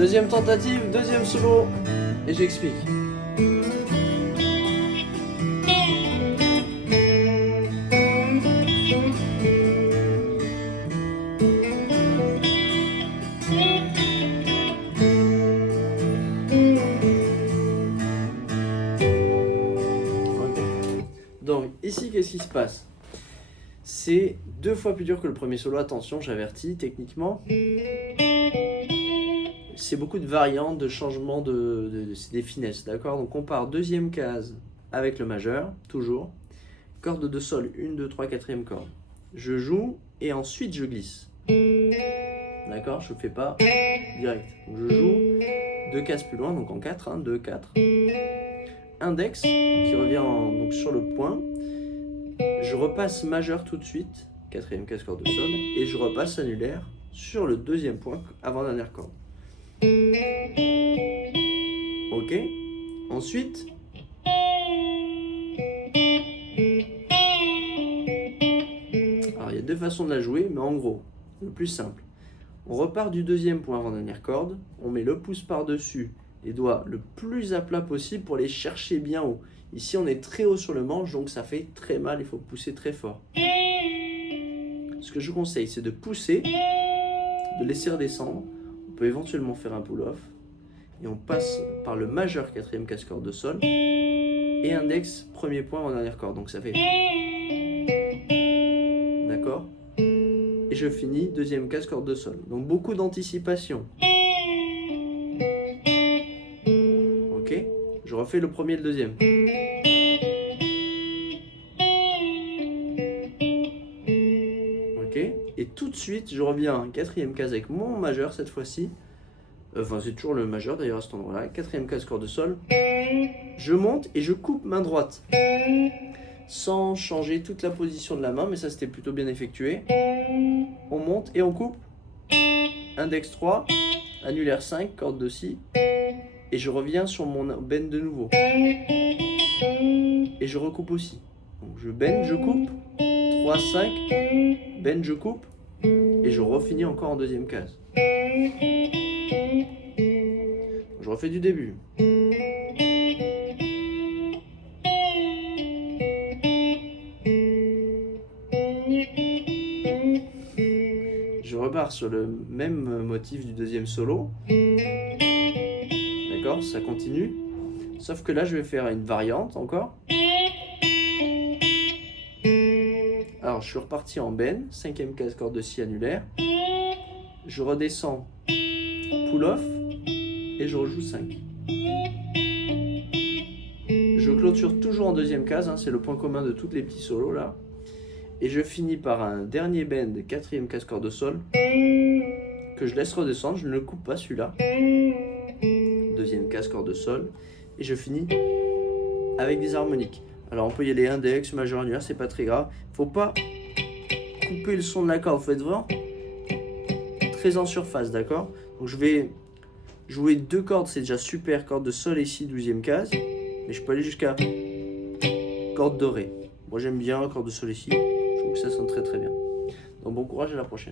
Deuxième tentative, deuxième solo, et j'explique. Donc ici, qu'est-ce qui se passe? C'est 2 fois plus dur que le premier solo, attention, j'avertis, techniquement. C'est beaucoup de variantes, de changements, c'est des finesses, d'accord? Donc on part deuxième case avec le majeur, toujours. Corde de sol, 1, 2, 3, quatrième corde. Je joue et ensuite je glisse. D'accord? Je ne fais pas direct. Donc je joue 2 cases plus loin, donc en 4, 1, 2, 4. Index qui revient donc sur le point. Je repasse majeur tout de suite, quatrième case corde de sol, et je repasse annulaire sur le deuxième point avant dernière corde. Ok. Ensuite, alors il y a 2 façons de la jouer, mais en gros, le plus simple. On repart du deuxième point avant dernière corde, on met le pouce par-dessus, les doigts le plus à plat possible pour les chercher bien haut. Ici, on est très haut sur le manche, donc ça fait très mal, il faut pousser très fort. Ce que je vous conseille, c'est de pousser, de laisser redescendre. On peut éventuellement faire un pull-off. Et on passe par le majeur, quatrième case corde de sol, et index, premier point en dernière corde. Donc ça fait... D'accord? Et je finis, deuxième case corde de sol. Donc beaucoup d'anticipation. Ok? Je refais le premier et le deuxième. Ok? Et tout de suite, je reviens quatrième case avec mon majeur cette fois-ci. Enfin, c'est toujours le majeur d'ailleurs à cet endroit-là. Quatrième case corde de sol. Je monte et je coupe main droite. Sans changer toute la position de la main, mais ça c'était plutôt bien effectué. On monte et on coupe. Index 3, annulaire 5, corde de si. Et je reviens sur mon bend de nouveau. Et je recoupe aussi. Donc je bend, je coupe. 3, 5, bend, je coupe. Et je refinis encore en deuxième case. Je refais du début. Je repars sur le même motif du deuxième solo. D'accord, ça continue. Sauf que là, je vais faire une variante encore. Alors, je suis reparti en bend, cinquième case corde de si annulaire. Je redescends, pull-off, et je rejoue 5. Je clôture toujours en deuxième case, hein, c'est le point commun de tous les petits solos là. Et je finis par un dernier bend, quatrième case corde de sol, que je laisse redescendre, je ne le coupe pas celui-là. Deuxième case corde de sol, et je finis avec des harmoniques. Alors on peut y aller index, majeur, annulaire, c'est pas très grave. Faut pas couper le son de la corde, faut être vraiment très en surface, d'accord? Donc je vais jouer 2 cordes, c'est déjà super, corde de sol et si, 12e case. Mais je peux aller jusqu'à corde dorée. Moi j'aime bien corde de sol et si, je trouve que ça sonne très très bien. Donc bon courage, à la prochaine.